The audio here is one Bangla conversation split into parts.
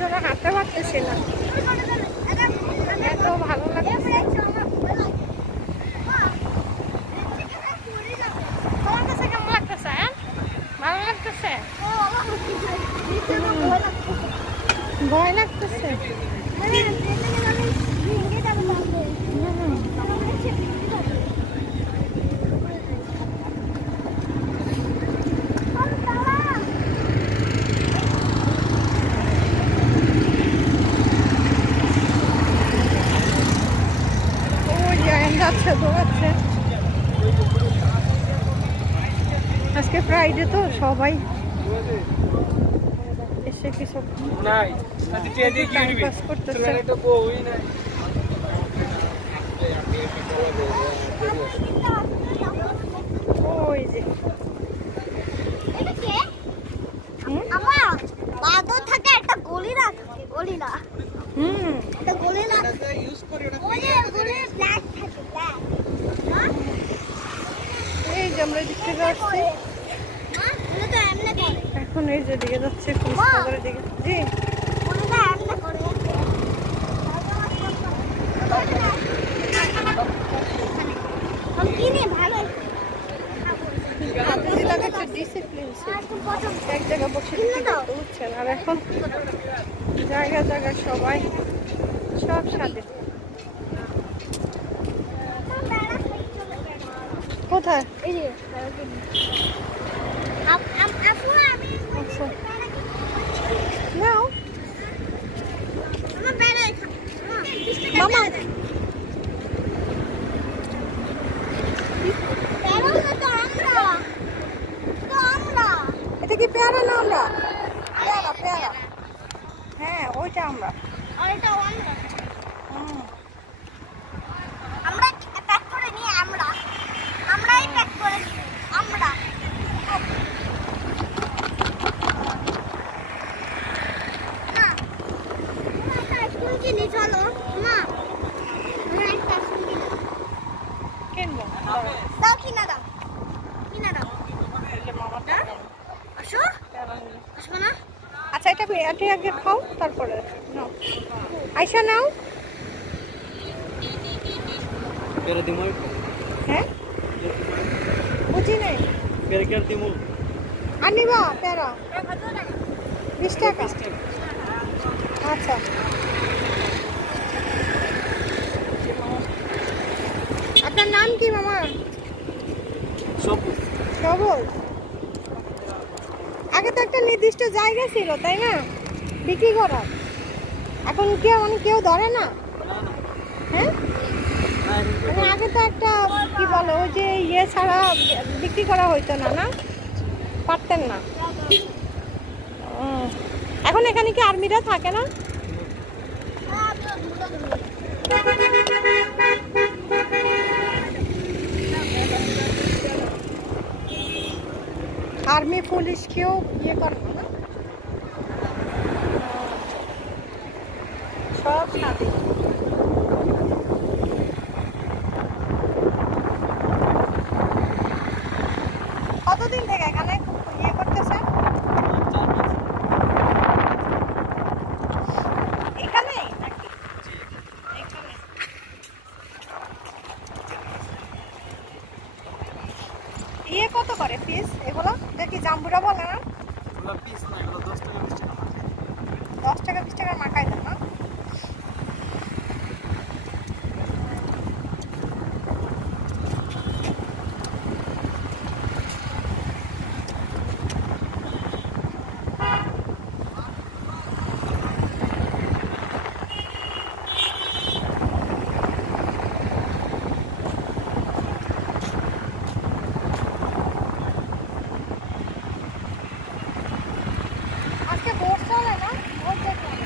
জন্য হাঁটতে পারতেছি না, এত ভালো লাগছে। তোমার কাছে কেমন লাগতেছে? ভালো লাগতেছে? ভয় লাগতেছে? যাচ্ছে দৌড়াচ্ছে। আজকে ফ্রাইডে তো সবাই এসে কিছু টাইম পাস করতেছে। ওই যে বাদর থাকে একটা গলি রাখে, গলি না একটা গলি না ইউজ করি, ওটা গলি ব্ল্যাক থাকে, ব্ল্যাক। এই যে আমরা দিকে যাচ্ছি এখন, এই যে দিকে যাচ্ছে ফুলবাগানের দিকে। জি এক জায়গায় বসে উঠছেন, আর এখন জায়গা জায়গা সবাই সব স্বাধীন। কোথায়? নাও মামা, এটা কি পেয়ারা? না আমরা পেয়ারা, পেয়ারা, হ্যাঁ ওইটা আমরা। আমরা প্যাক করে নিয়ে আমরাই প্যাক করে নিই আমরা। না একটা আইসক্রিম কিনি, চলো মা আমরা একটা আইসক্রিম কিনবো। দাও, কিনা দাও, কিনা দাও। আসো আসবো না? আচ্ছা এটা আগে খাও, তারপরে নাও। আইসা নাও। হ্যাঁ বুঝি নাই। আনিবা পেয়ারা 20 টাকা। আচ্ছা আপনার নাম কি মামা? সবল। আগে তো একটা নির্দিষ্ট জায়গা ছিল তাই না বিক্রি করার, এখন কেউ ধরে না? হ্যাঁ আগে তো একটা কি বলো ওই যে ইয়ে ছাড়া বিক্রি করা হইতো না, না পারতেন না। এখন এখানে কি আর্মিরা থাকে না? আর্মি পুলিশ কেউ ইয়ে করে না, সব স্বাধীন। কতদিন থেকে এখানে ইয়ে করতেছে? এখানে নাকি? ইয়ে কত করে পিস এগুলো? দেখি জাম্বুরা বলে না? 10 টাকা 20 টাকা মাখায় দেন না? আজকে ভোট চলে না? ভোট দেখলাম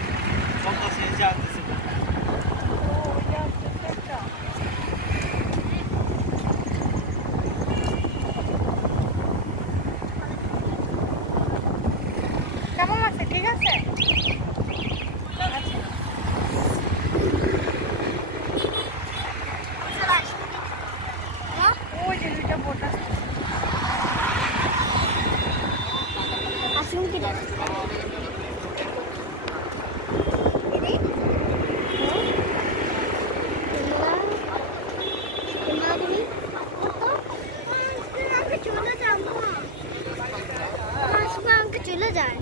চলে যায়।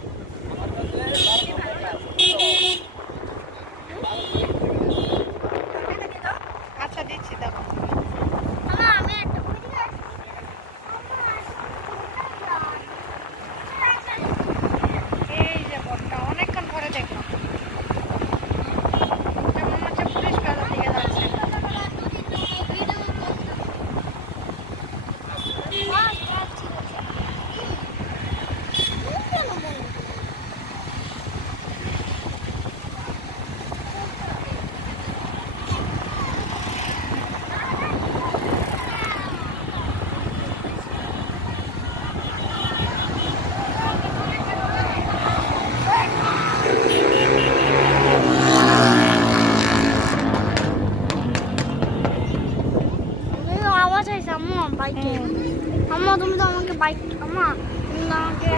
আচ্ছা দিচ্ছি দেখো। আমি একটা এই যে বোটটা অনেকক্ষণ পরে দেখলাম। মনে হচ্ছে পুলিশ প্লাজার দিকে যাচ্ছে। আওয়াজ হয়েছে আম্মা বাইকে। আম্মা তুমি তো আমাকে বাইক, আম্মা তুমি তো আমাকে